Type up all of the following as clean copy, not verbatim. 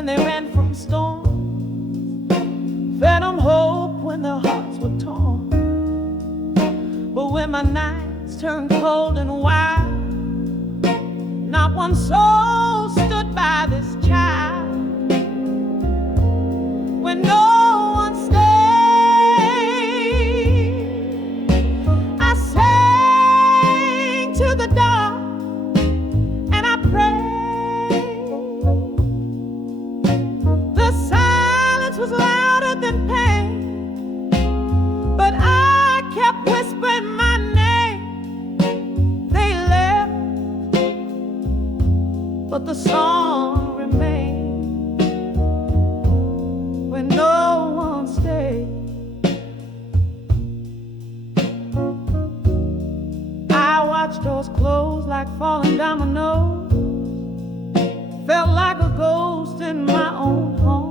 when they ran from storms, fed them hope when their hearts were torn. But when my nights turned cold and wild, not one soul stood by this child. When no one stayed, I sang to the dark and I prayed. The silence was louder than pain, but I kept whispering my name. They left, but the song remained. When no one stayed, I watched doors close like falling dominoes. Felt like a ghost in my own home.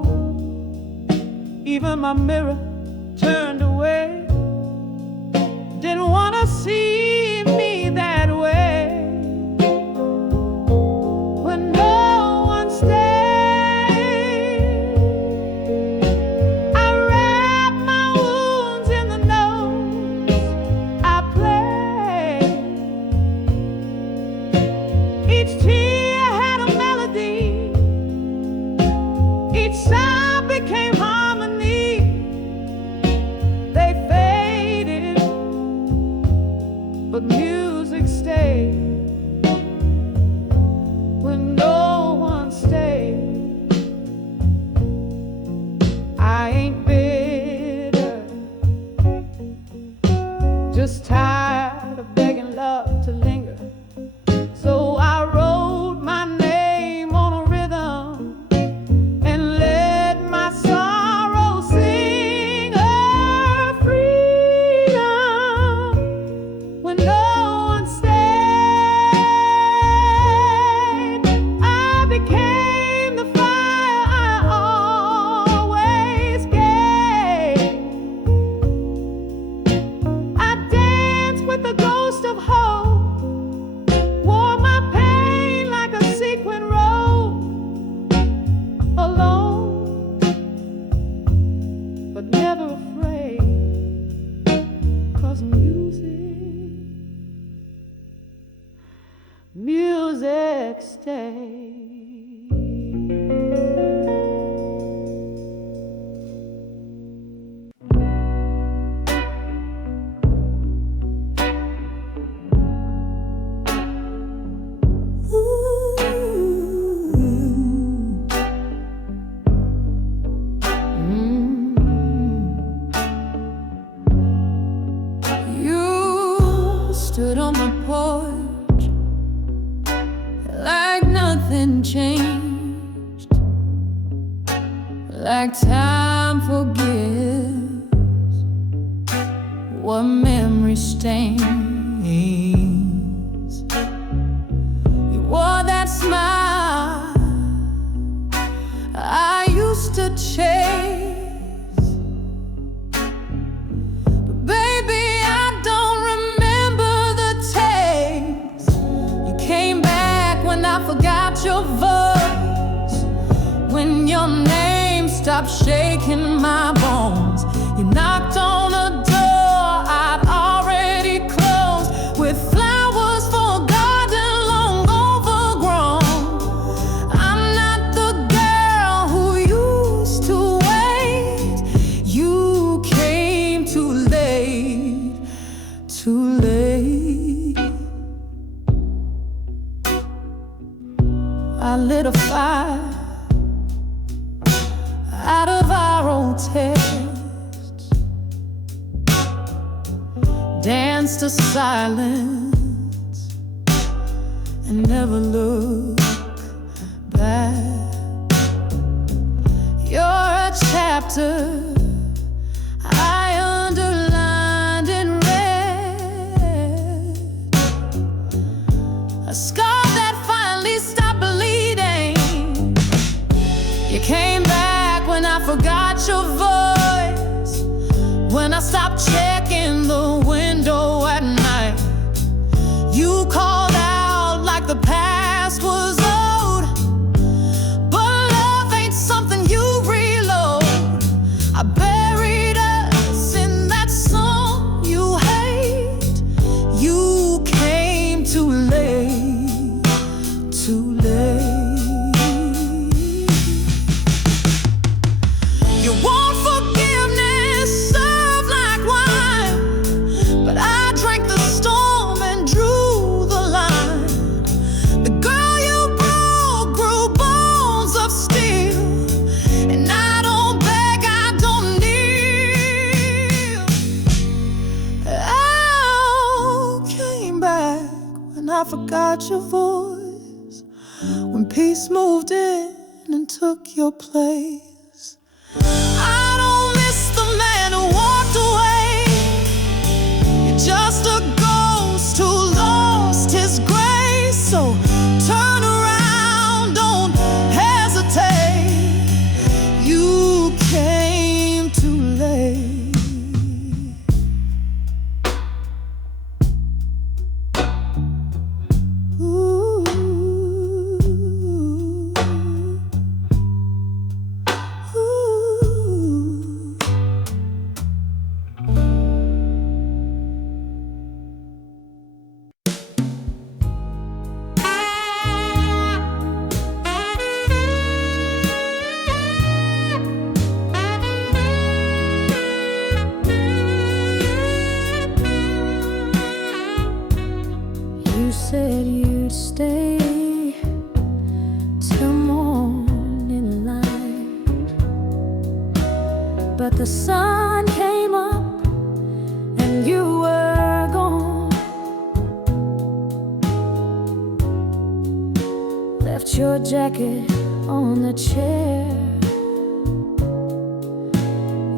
Even my mirror turned away, didn't want to see me that way. When no one stayed, I wrapped my wounds in the notes I played. Each tear had a melody, each sound became harmony. They faded, but music stayed. When no one stayed, I ain't bitter, just tired of begging love to linger. So I wrote my name on a rhythm and let my sorrow sing her freedom. When no one stayed, I became the fire I always gave. I danced with the ghost of hope, wore my pain like a sequin robe, alone, but never afraid, 'cause music stays. You stood on my porch like nothing changed, like time forgives what memory stains. You wore that smile I used to chase, but baby, I don't remember the taste. You came back when I forgot your voice, when your name stopped shaking my bones. You knocked on a door I'd already closed, with flowers for a garden long overgrown. I'm not the girl who used to wait. You came too late, too late. I lit a fire out of our old tests, danced to silence and never looked back. You're a chapter I underlined in red, a scar that finally stopped bleeding. You came back when I forgot your voice, when I stopped checking the window at night. You called out like the past was old, but love ain't forgot your voice when peace moved in and took your place. I don't miss the man who walked away. You're just a ghost who lost his grace. So turn around, don't hesitate. You came too late. You said you'd stay till morning light, but the sun came up and you were gone. Left your jacket on the chair,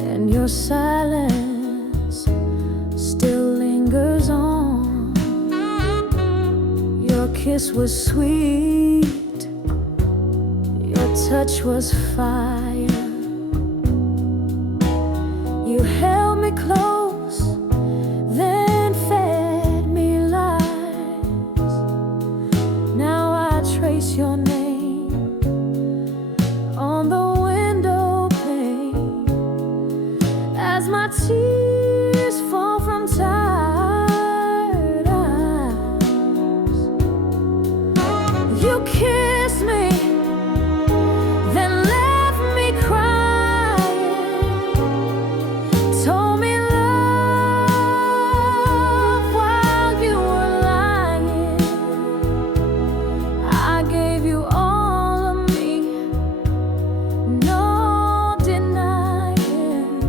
and your silence still lingers on. Your kiss was sweet, your touch was fire. You held me close, then fed me lies. Now I trace your name on the window pane as my tears fall from tired eyes. You kissed me, then left me crying. Told me love while you were lying. I gave you all of me, no denying.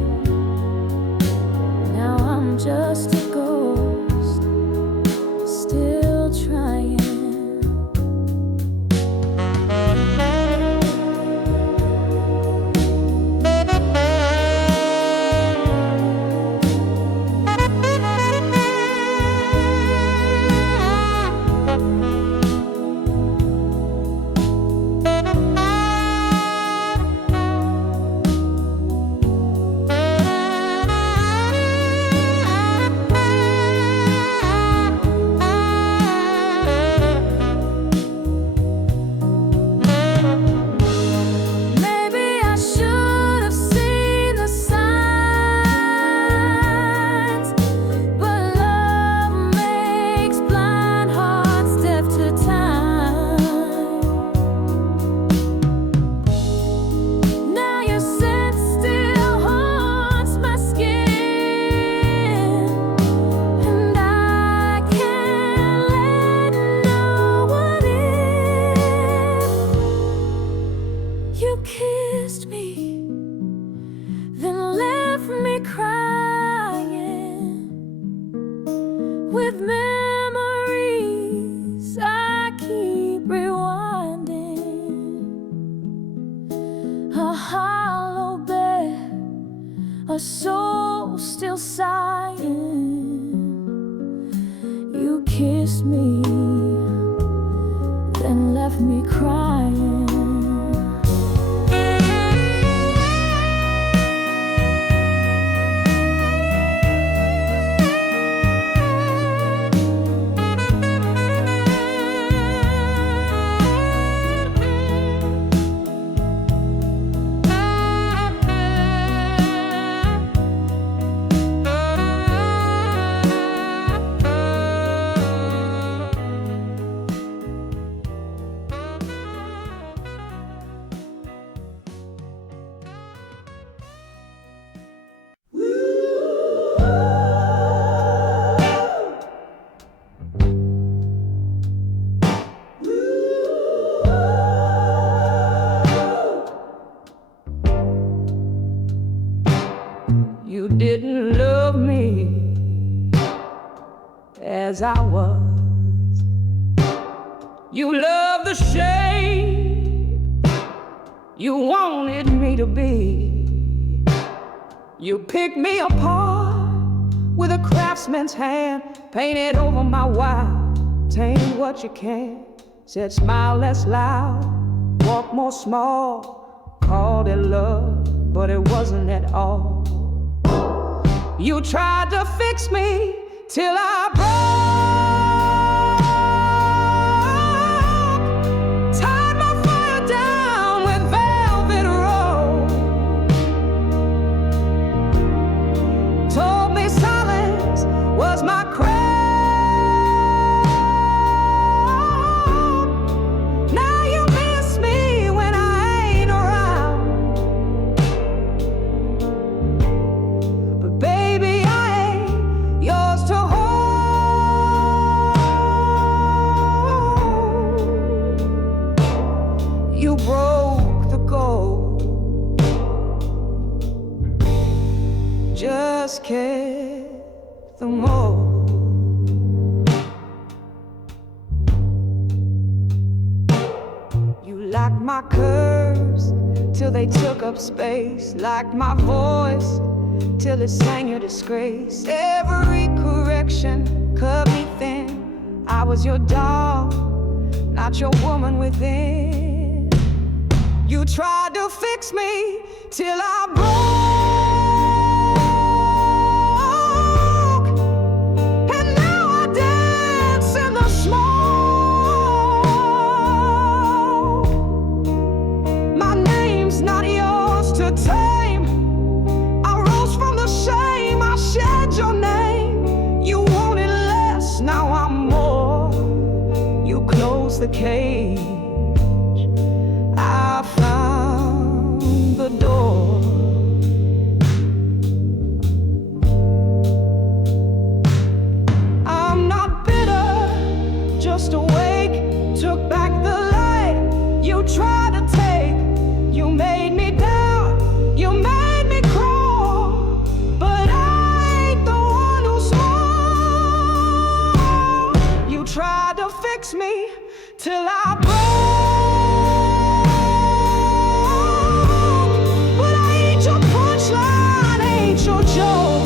Now I'm just a ghost, still trying. You kissed me, then left me crying. With memories I keep rewinding. A hollow bed, a soul still sighing. You kissed me, then left me crying. You didn't love me as I was. You love the shape you wanted me to be. You picked me apart with a craftsman's hand, painted over my wild, tamed what you can. Said smile less loud, walk more small, called it love, but it wasn't at all. You tried to fix me till I broke, tied my fire down with velvet rope, told me silence was my crown. Now you miss me when I ain't around, but baby I ain't yours to hold. You broke the gold, just kept the mold. You liked my curves till they took up space, liked my voice till it sang your disgrace. Every correction cut me thin. I was your dog, not your woman within. You tried to fix me till I broke, and now I dance in the smoke. My name's not yours to tame. I rose from the shame, I shared your name. You wanted less, now I'm more. You closed the cage, I found the door. I'm not bitter, just awake. Took back the light you tried to take. You made me doubt, you made me crawl, but I ain't the one who's small. You tried to fix me till I broke, but I ain't your punchline, ain't your joke.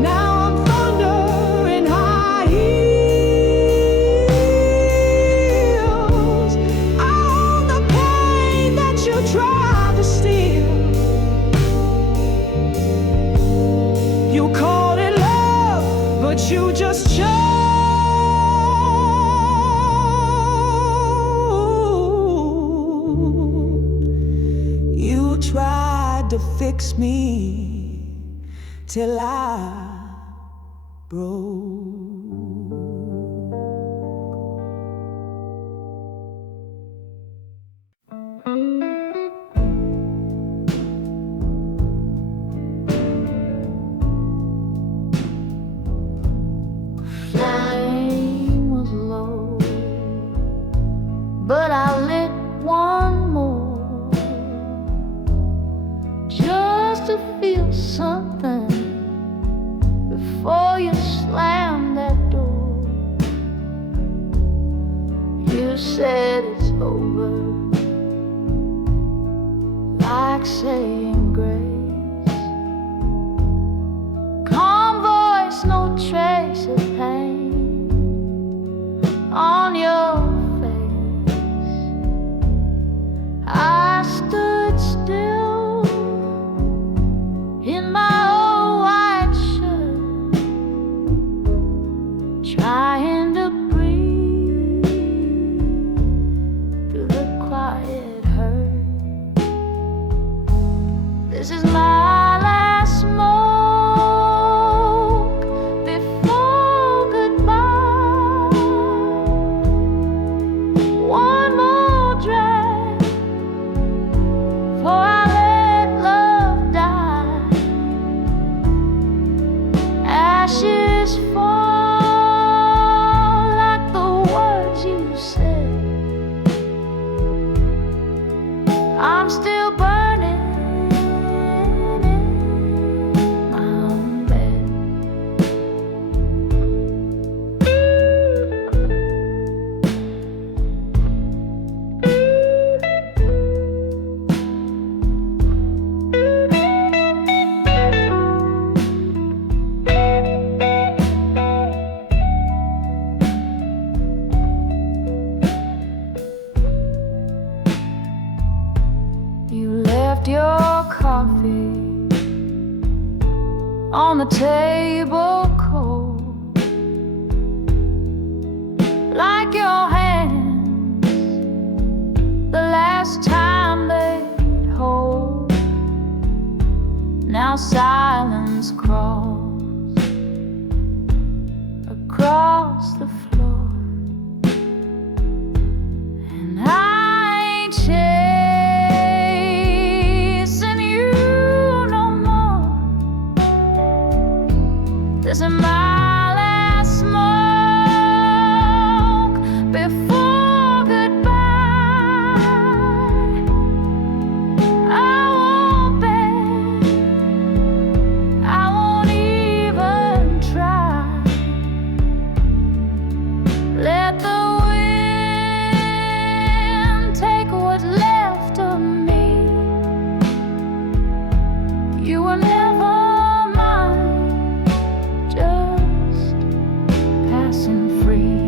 Now I'm thunder in high heels. I own the pain that you tried to steal. You called it love, but you just chose. You tried to fix me till I broke. Flame was low, but I lit one more, just to feel something before you slammed that door. You said it's over, like saying grace. Calm voice, no trace of pain on your face. I stood still in my old white shirt, trying to breathe through the quiet hurt. coffee on the table cold, like your hands the last time they'd hold. Now silence crawls across the floor, and I ain't chasing you no more. This is my last smoke before goodbye. I won't beg, I won't even try. Let the wind take what's left of me. You were never mine, just passing free.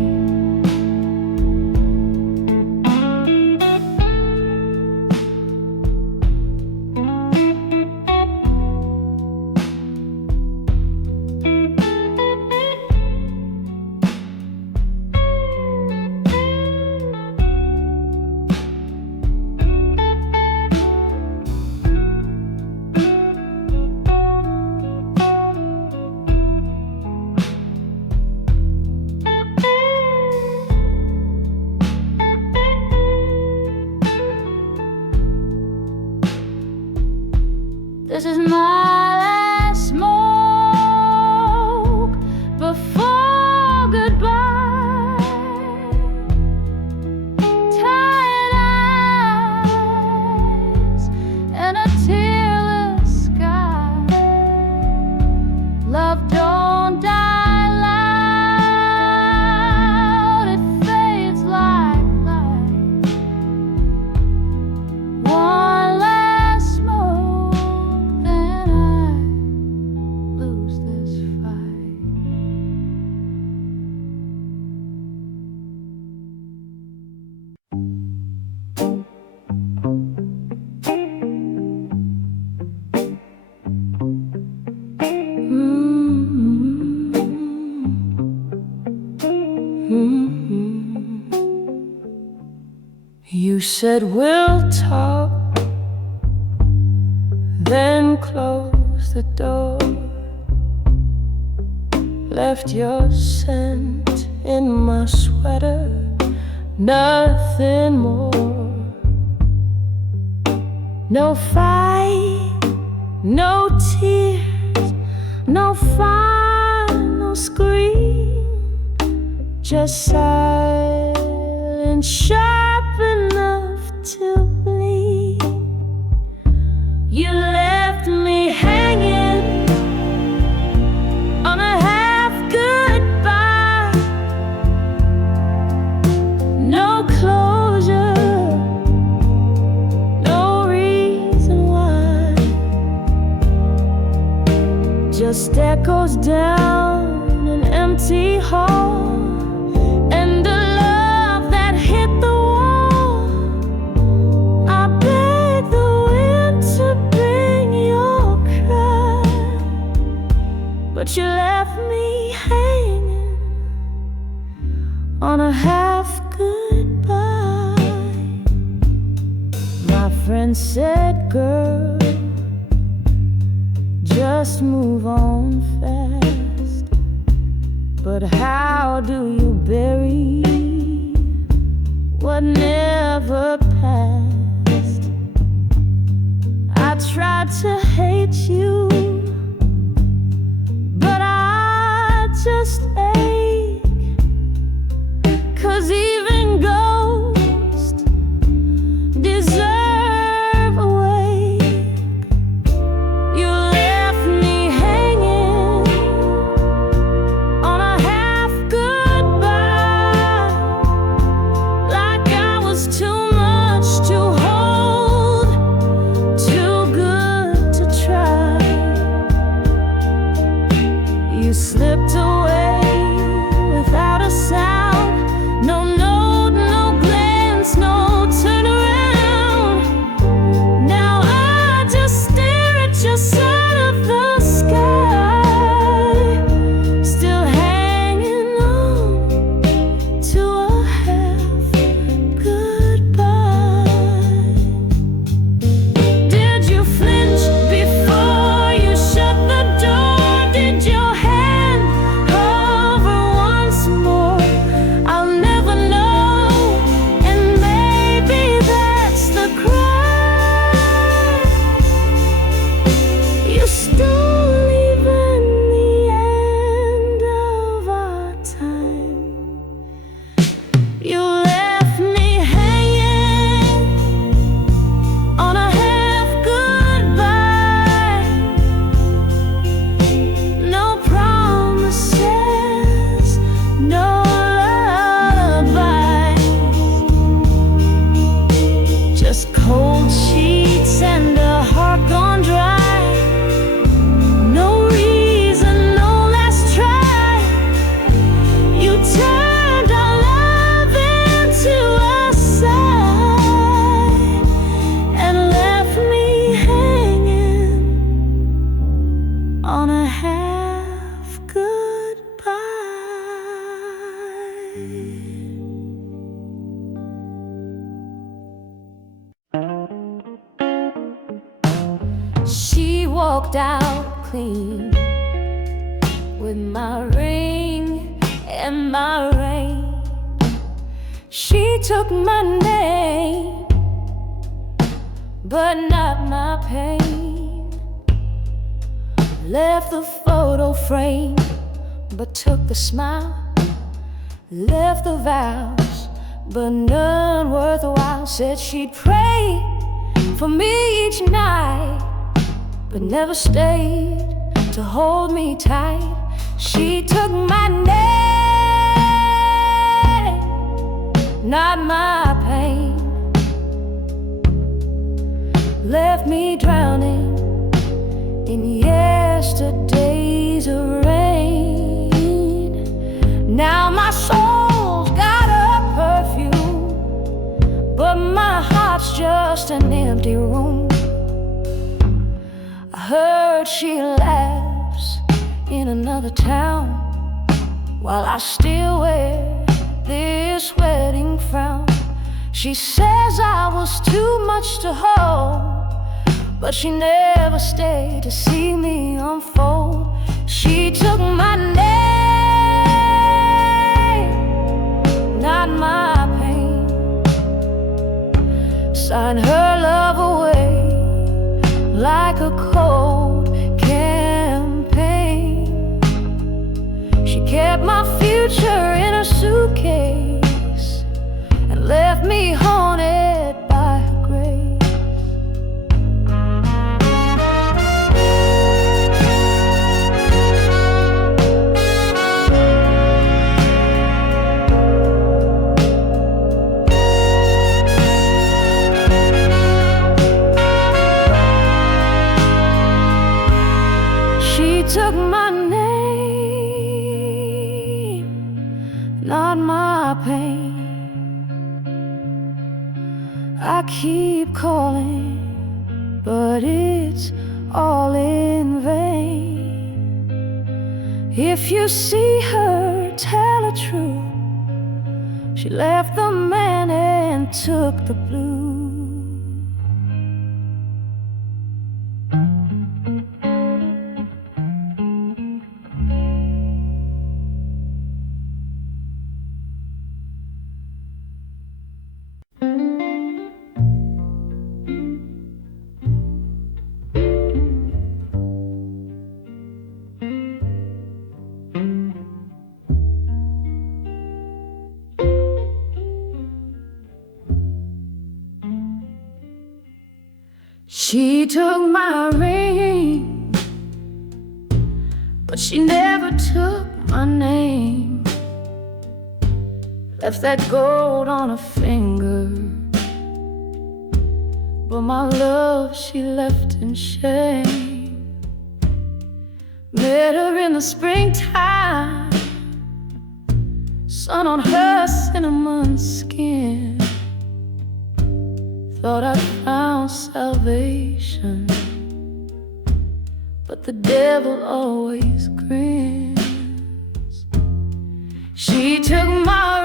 This is my last smoke before goodbye. Tired eyes and a tearless sky. Love don't die loud, it fades like light. One last smoke, then I lose this fight. You said we'll talk, then close the door. Left your scent in my sweater, nothing more. No fight, no tears, no final scream, just silence sharp enough to bleed. You left me hanging on a half goodbye. No closure, no reason why. Just echoes down an empty hall. But you left me hanging on a half goodbye. My friend said, girl, just move on fast. But how do you bury what never passed? I tried to hate you, just ache, 'cause even ghosts deserve a wake. You left me hanging on a half goodbye, like I was too much to hold, too good to try. She walked out clean with my ring and my ring. She took my name, but not my pain. Left the photo frame, but took the smile. Left the vows, but none worthwhile. Said she'd pray for me each night, but never stayed to hold me tight. She took my name, not my pain. Left me drowning in yesterday's rain. Now my soul's got a perfume, but my heart's just an empty room. I heard she laughs in another town, while I still wear this wedding frown. She says I was too much to hold, but she never stayed to see me unfold. She took my name, not my pain. Signed her love away like a cold campaign. She kept my future in a suitcase and left me haunted by her grace. She took my name, not my pain. I keep calling, but it's all in vain. If you see her, tell her true. She left the man and took the blue. She took my ring, but she never took my name. Left that gold on her finger, but my love she left in shame. Met her in the springtime, sun on her cinnamon skin. Thought I found salvation, but the devil always grins. She took my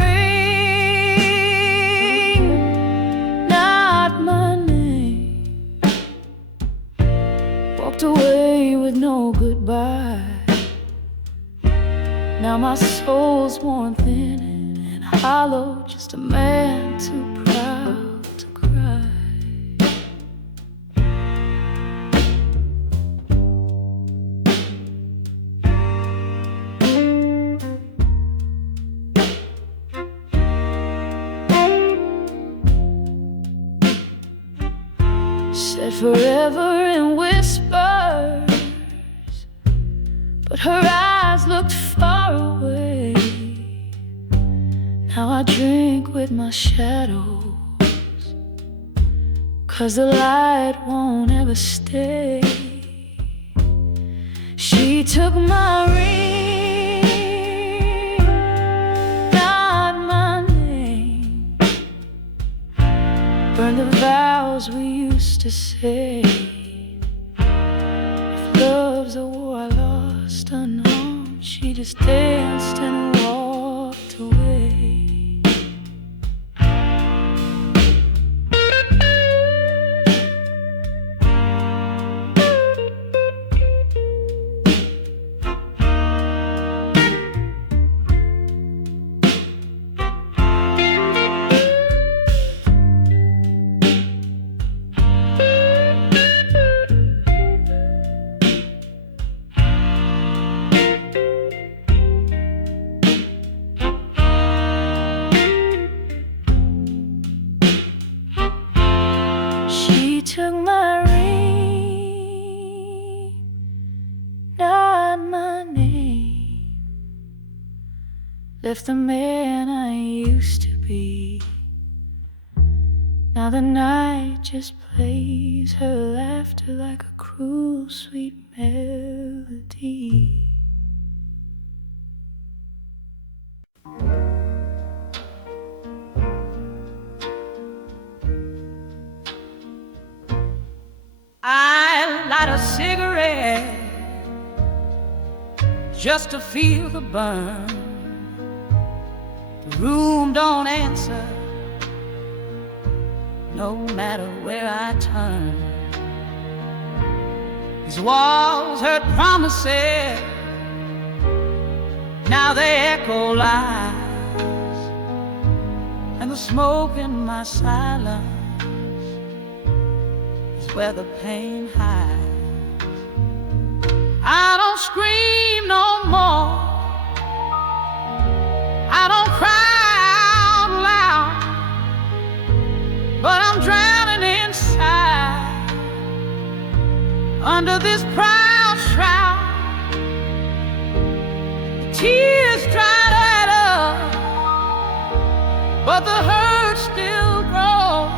ring, not my name. Walked away with no goodbye. Now my soul's worn thin and hollow, just a man too proud to cry. Said forever in whispers, but her eyes looked far away. Now I drink with my shadows, 'cause the light won't ever stay. She took my ring, not my name. Burned the vows we used to say. If love's a war I lost unharmed, she just danced and walked away. left the man I used to be. Now the night just plays her laughter like a cruel sweet melody. I light a cigarette just to feel the burn. The room don't answer, no matter where I turn. These walls heard promises, now they echo lies, and the smoke in my silence is where the pain hides. I don't scream no more, I don't cry out loud, but I'm drowning inside under this proud shroud. The tears dried right up, but the hurt still grows,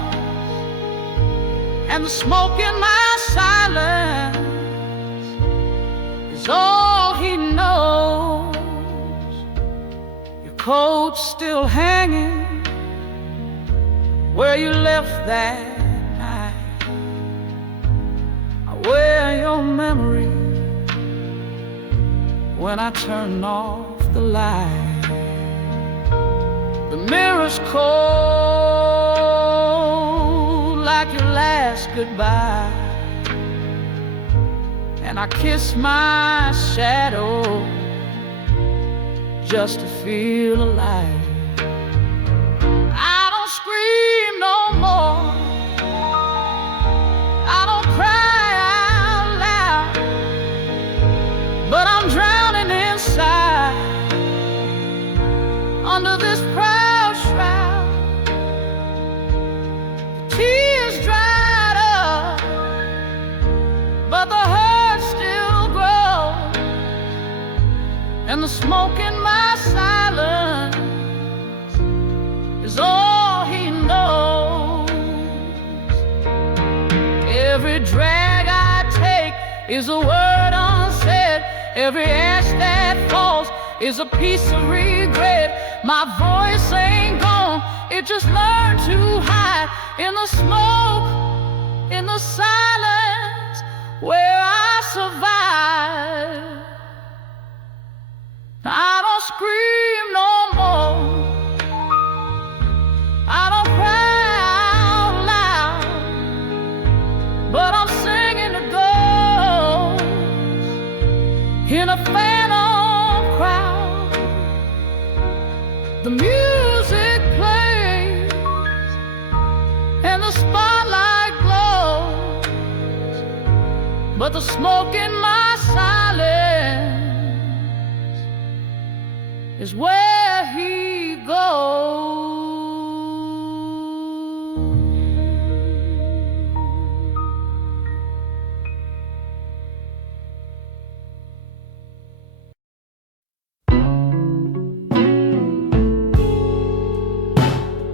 and the smoke in my silence is all he knows. Your coat's still hanging where you left that night. I wear your memory when I turn off the light. The mirror's cold like your last goodbye, and I kiss my shadow just to feel alive. I don't scream no more, I don't cry out loud, but I'm drowning inside under this proud shroud. The tears dried up, but the hurt still grows, and the smoke in my silence is all he knows. Every drag I take is a word unsaid, every ash that falls is a piece of regret. My voice ain't gone, it just learned to hide in the smoke, in the silence where I survive. I don't scream no more, I don't cry out loud, but I'm singing to ghosts in a phantom crowd. The music plays and the spotlight glows, but the smoke in my silence is where he goes.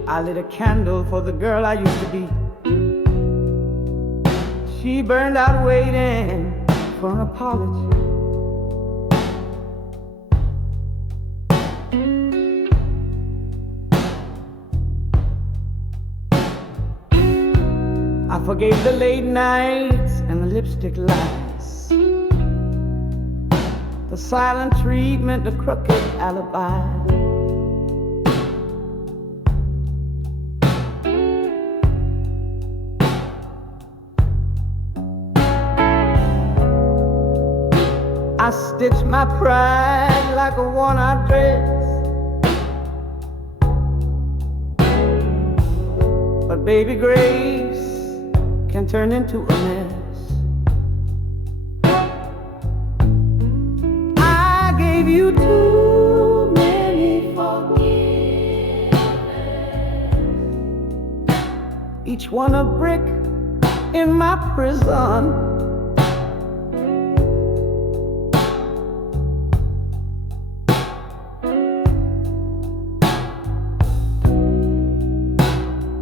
I lit a candle for the girl I used to be. She burned out waiting for an apology. I forgave the late nights and the lipstick lies, the silent treatment, the crooked alibi. I stitched my pride like a worn-out dress, but baby grace can turn into a mess. I gave you too many forgiveness, each one a brick in my prison.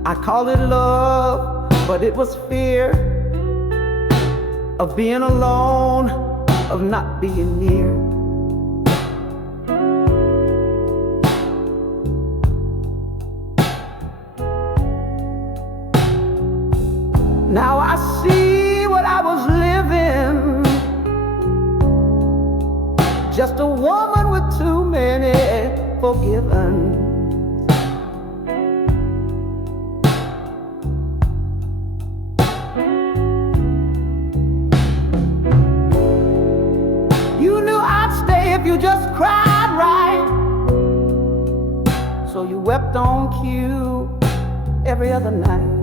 I call it love, but it was fear of being alone, of not being near. Now I see what I was living, just a woman with too many forgiven. You knew I'd stay if you just cried right, so you wept on cue every other night.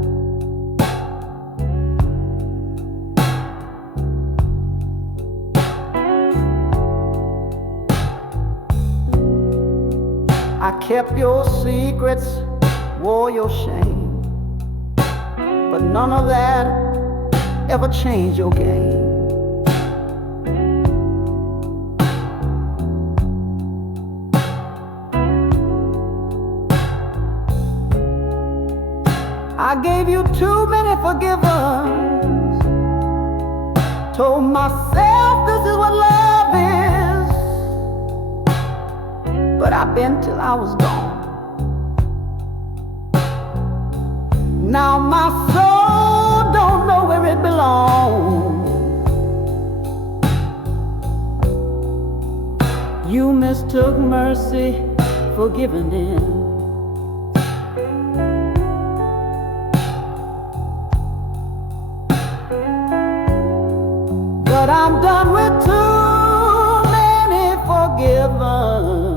I kept your secrets, wore your shame, but none of that ever changed your game. I gave you too many forgivens, told myself this is what love is, but I've been till I was gone. Now my soul don't know where it belongs. You mistook mercy for giving in. But I'm done with too many forgiven.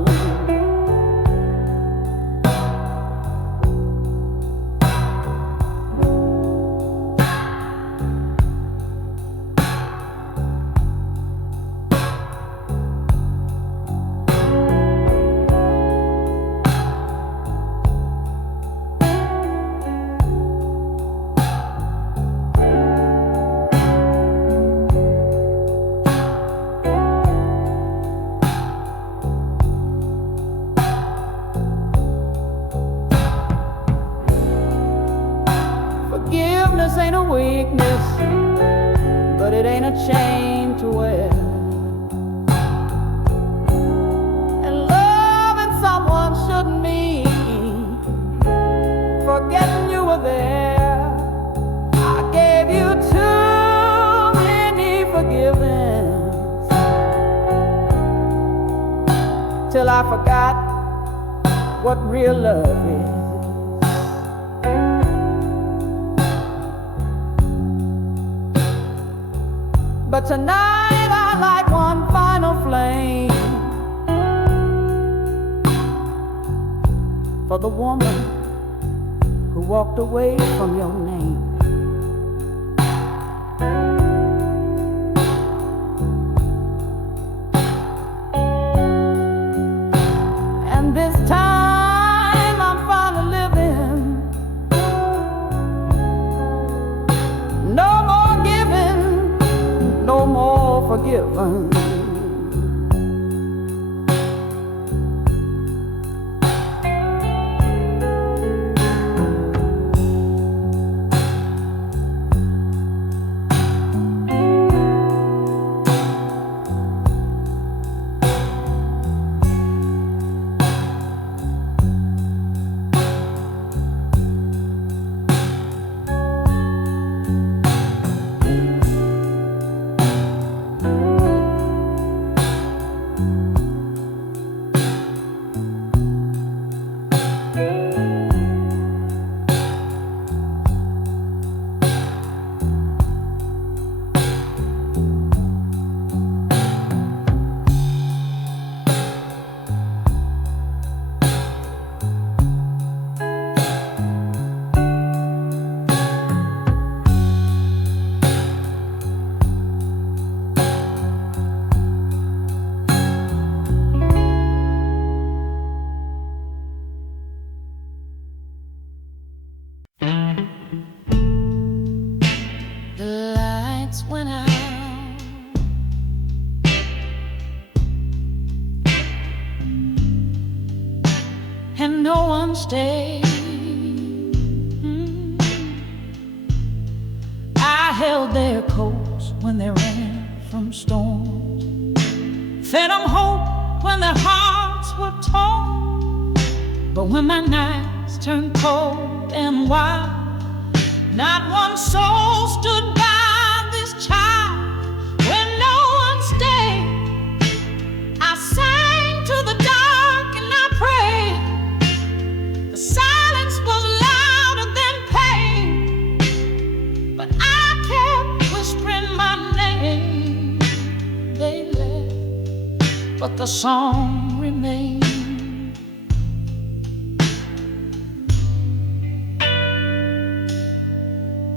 Forgiveness ain't a weakness, but it ain't a chain to wear. And loving someone shouldn't mean forgetting you were there. I gave you too many forgivens till I forgot what real love is. But tonight I light one final flame for the woman who walked away from your name. And this time I'm finally living. No more giving, no more forgiven. And no one stayed. they ran from storms, fed them hope when their hearts were torn. But when my nights turned cold and wild, not one soul stood by this child. When no one stayed, I sang to the dark and I prayed. The silence was louder than pain, but I kept whispering my name. They left, but the song remained.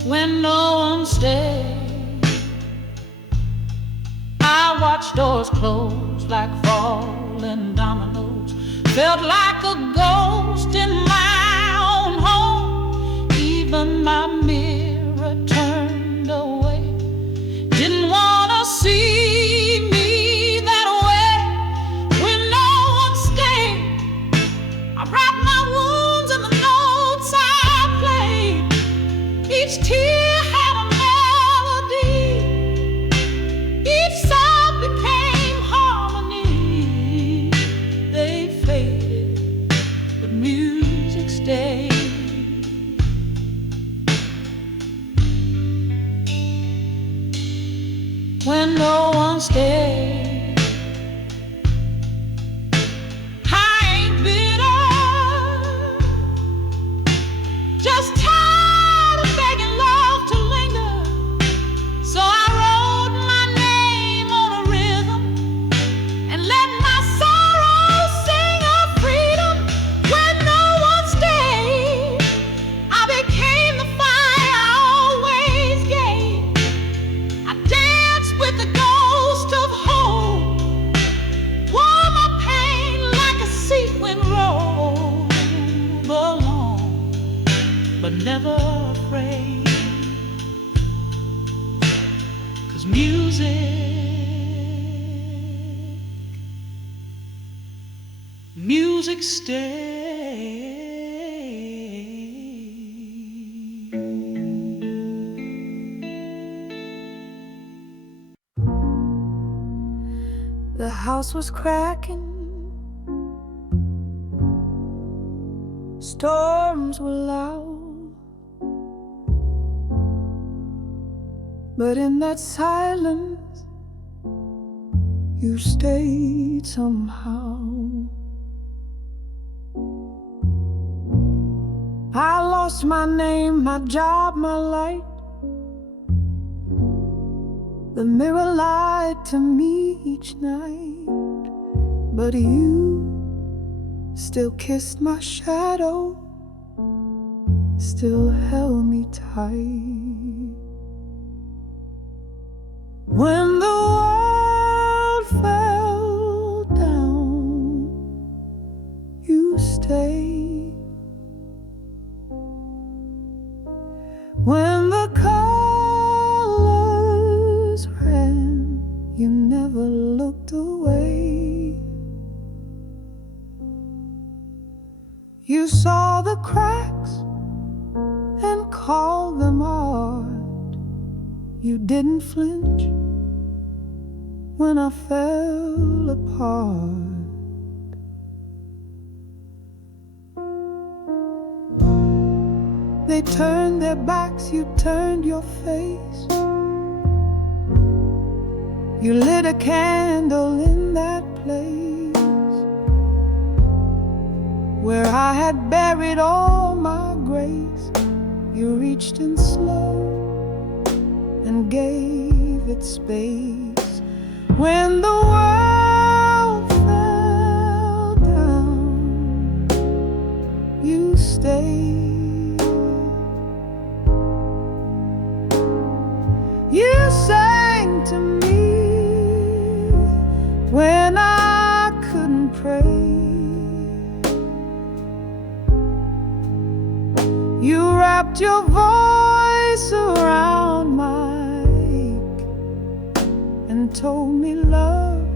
When no one stayed, I watched doors close like falling dominoes. Felt like a ghost in my own home. Even my mirror turned away. Didn't wanna see me that way. When no one stayed, I wrapped my wounds in the notes I played. Each tear had a melody, each sob became harmony. They faded, but music stayed. When no one stayed, I ain't bitter, just tired of begging love to linger. So I wrote my name on a rhythm and let my sorrow sing of freedom. When no one stayed, I became the fire I always gave. I danced with the ghost of hope, wore my pain like a sequin robe, alone but never afraid. 'Cause music stays. The house was cracking, storms were loud, but in that silence you stayed somehow. I lost my name, my job, my light. The mirror lied to me each night, but you still kissed my shadow, still held me tight. When the world fell down, you stayed. When the colors ran, you never looked away. You saw the cracks and called them art. You didn't flinch when I fell apart. They turned their backs, you turned your face. You lit a candle in that place where I had buried all my grace. You reached in slow and gave it space. When the world fell down, you stayed. You sang to me when I couldn't pray. You wrapped your voice around my ache and told me love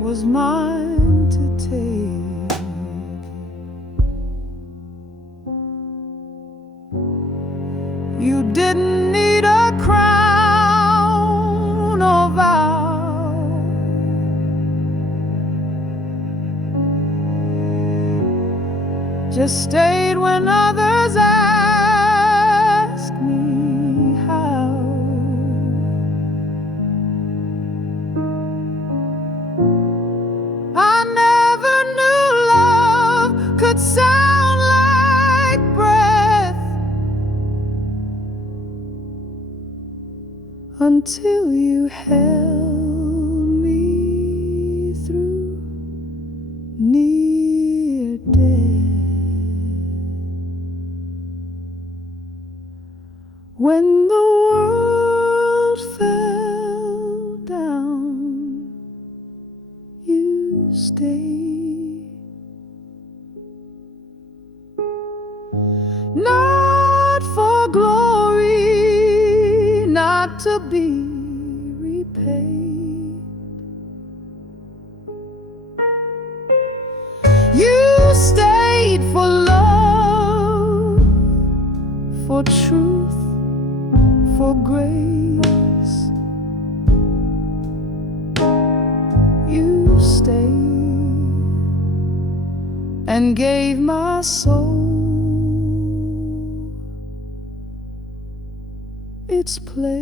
was mine to take. You didn't need a crown just stayed when others asked me how. I never knew love could sound like breath until you held me through near death. When the world fell down, you stayed. Not for glory, not to be repaid. You stayed for love, for truth, for grace. You stayed and gave my soul its place.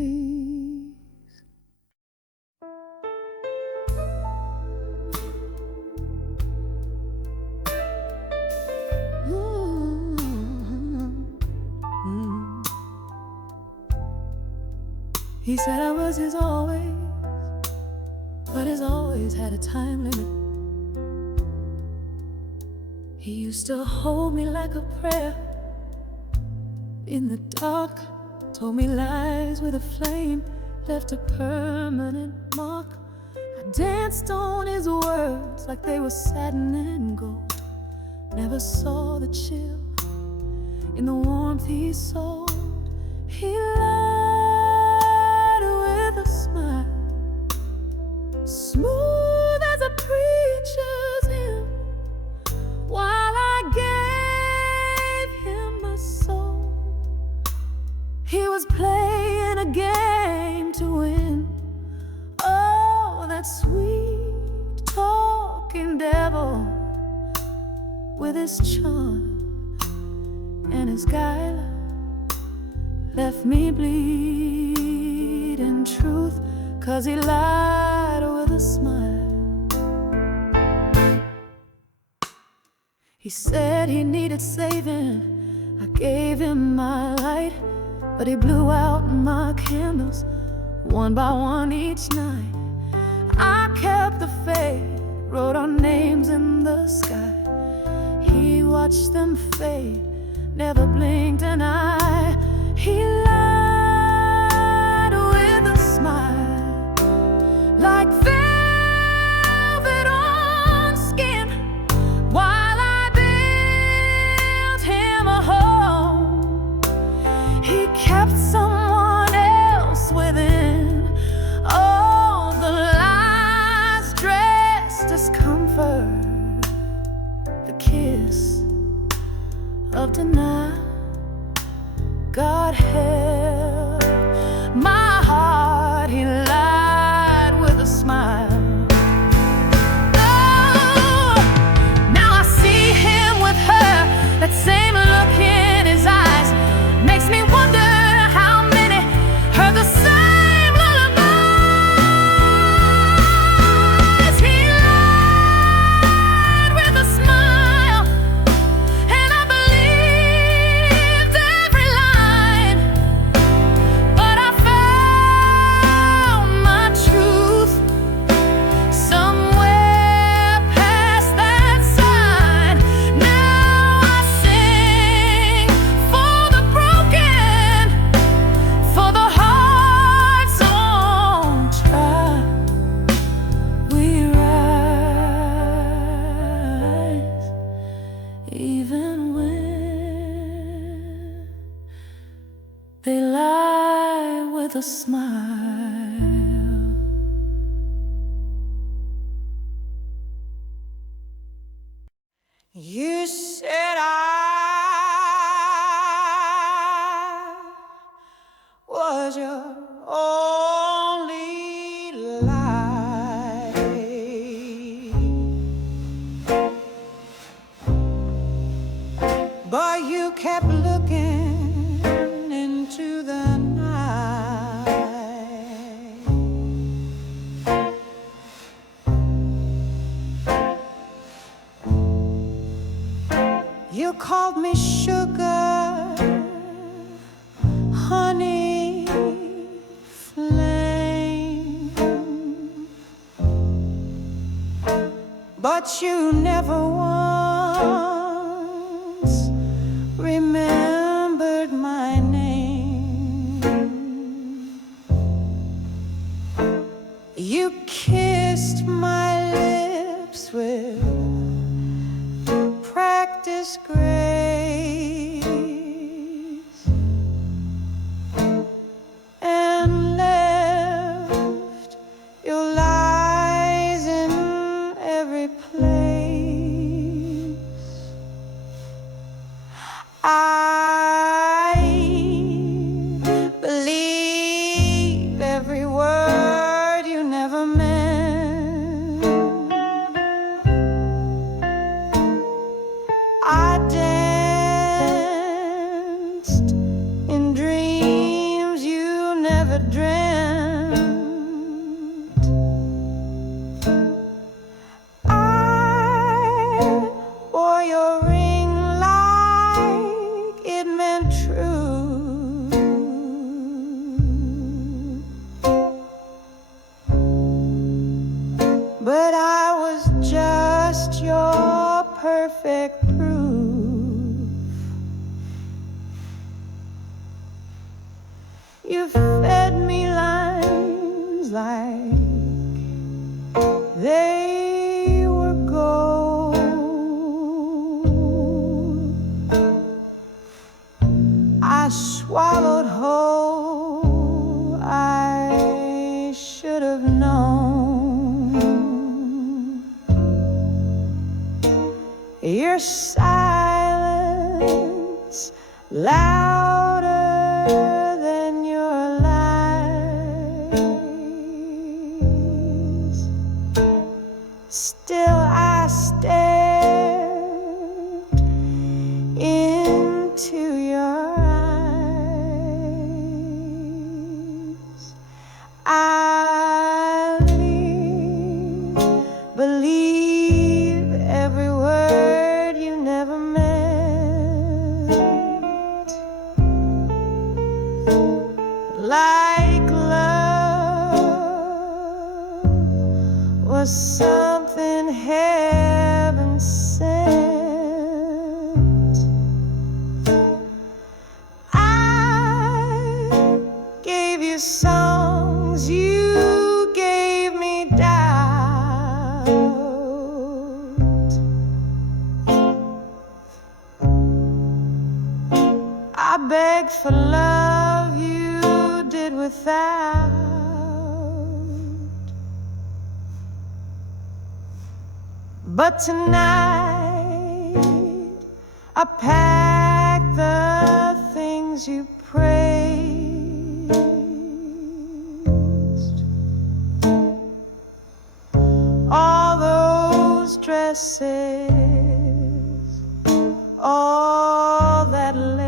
He said I was his always, but his always had a time limit. He used to hold me like a prayer in the dark, told me lies with a flame, left a permanent mark. I danced on his words like they were satin and gold, never saw the chill in the warmth he sold. He lied with a smile, smooth as a preacher's hymn, while I gave him my soul. He was playing a game to win. Oh, that sweet talking devil with his charm and his guile left me bleed in truth, 'cause he lied with a smile. He said he needed saving, I gave him my light, but he blew out my candles one by one each night. I kept the faith, wrote our names in the sky. He watched them fade, never blinked an eye. He lied with a smile, like velvet on skin, while I built him a home. He kept someone else within. Oh, the lies dressed as comfort, the kiss of denial. God help my heart, he lied with a smile. Oh, now I see him with her, that same look in his eyes makes me wonder how many heard the same lullabies. He lied with a smile, and I believed every line. But I found my truth somewhere past that sign. Now I sing for the broken, for the hearts on trial. We rise even when they lie with a smile. You said I was your only light. you kept looking into the night. You called me sugar, honey, flame, but you never once remembered my name. You kissed my lips with practice grace and left your lies in every place. I believe every word you never meant. I danced in dreams you never dreamt. I wore your ring like it meant true. But I was just your perfect proof. You fed me lines like they were gold. I swallowed whole. I should have known. Your silence louder than your lies. Still I stared into your eyes. I believe every word you never meant. Like love was something heaven sent. I gave you songs, you gave me doubt. I begged for love, you did without. But tonight I packed the things you praised. All those dresses, all that lace.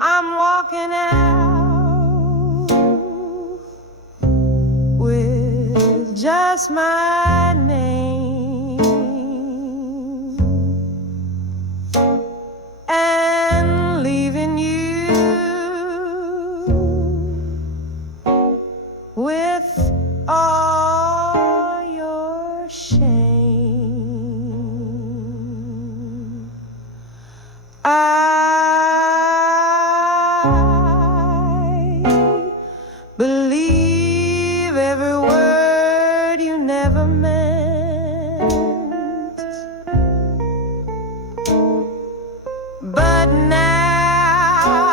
I'm walking out with just my name and leaving you with all your shame. I believe every word you never meant. But now,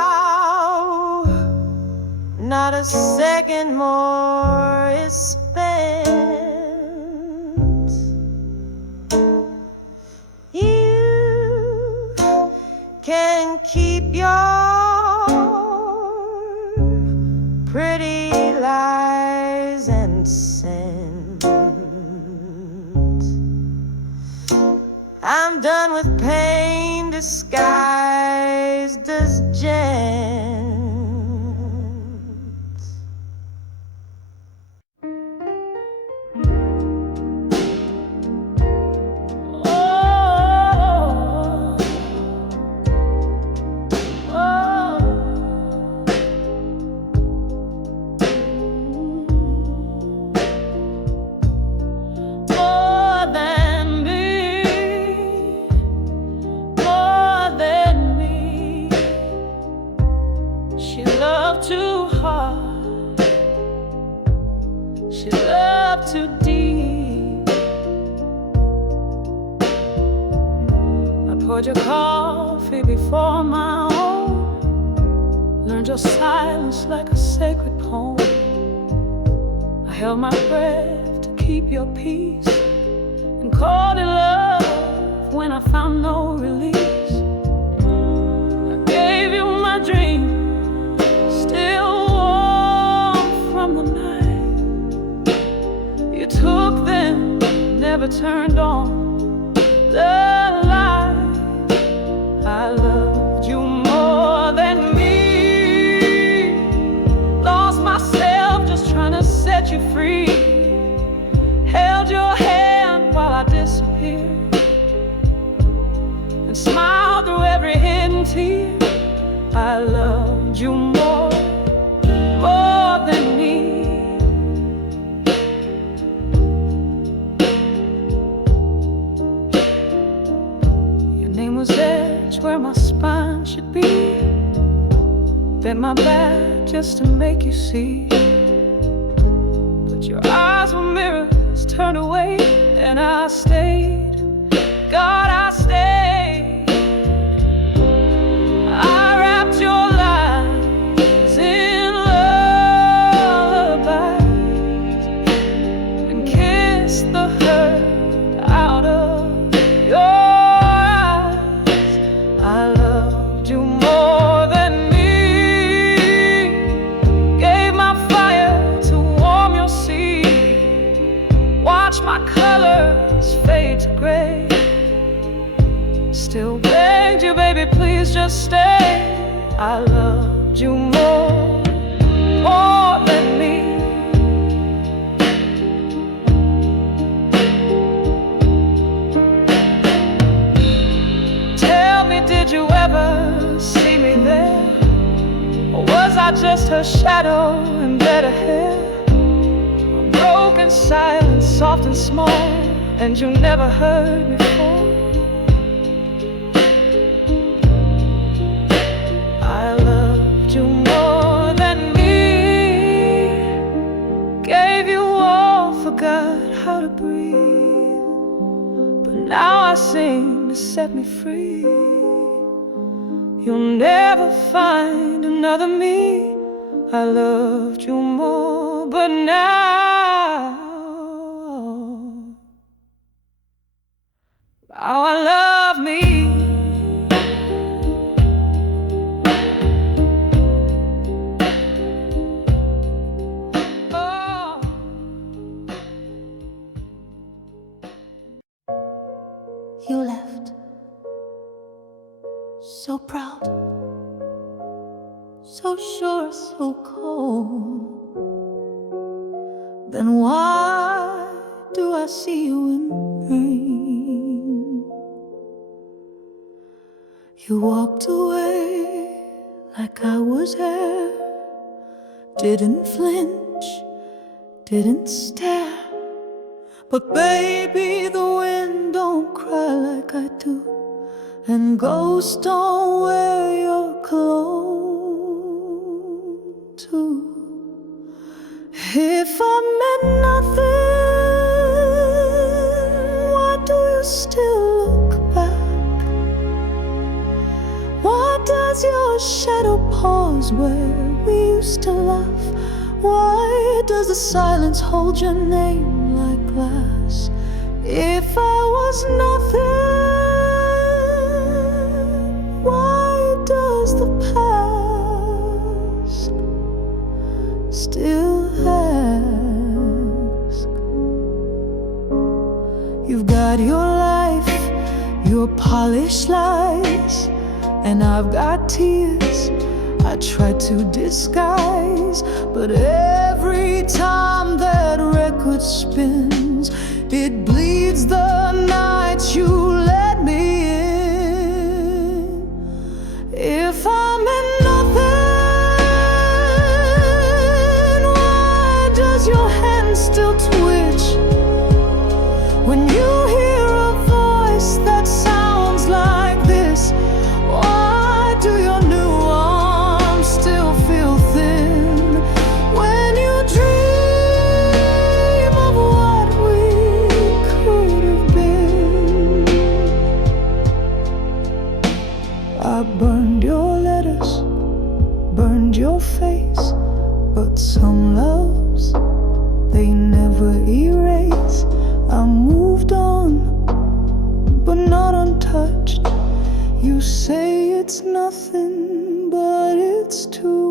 not a second more is spent. You can keep your pretty lies and sins. I'm done with pain disguised as gent. Too hard, she loved too deep. I poured your coffee before my own, learned your silence like a sacred poem. I held my breath to keep your peace, and called it love when I found no release. I gave you my dream, took them, never turned on the light. I loved you more than me, lost myself just trying to set you free. Held your hand while I disappeared, and smiled through every hidden tear. I loved you more than me. Was edge where my spine should be, bent my back just to make you see. But your eyes were mirrors turned away, and I stayed. God, I stayed. I wrapped your lies in lullabies and kissed the hurt out of your. I loved you more than me, gave my fire to warm your sea, watched my colors fade to gray, still begged you, baby, please just stay. I loved you more than me. Did you ever see me there? Or was I just her shadow in better hair? A broken silence, soft and small, and you never heard before. I loved you more than me, gave you all, forgot how to breathe. But now I sing to set me free. You'll never find another me. I loved you more, but now I love me. Oh. You left so proud, so sure, so cold. Then why do I see you in rain? You walked away like I was air, didn't flinch, didn't stare. But baby, the wind don't cry like I do, and ghosts don't wear your clothes too. If I meant nothing, why do you still look back? Why does your shadow pause where we used to laugh? Why does the silence hold your name like glass? If I was nothing, why does the past still ask? You've got your life, your your polished lies, and I've got tears I try to disguise. But every time that record spins, it bleeds the nights you let me in. If I'm in nothing, why does your hand still twitch when you hear a voice that sounds like this? Why do your new arms still feel thin when you dream of what we could have been? I burned your letters, burned your face, but some loves, they never erase. I moved on, but not untouched. You say it's nothing, but it's too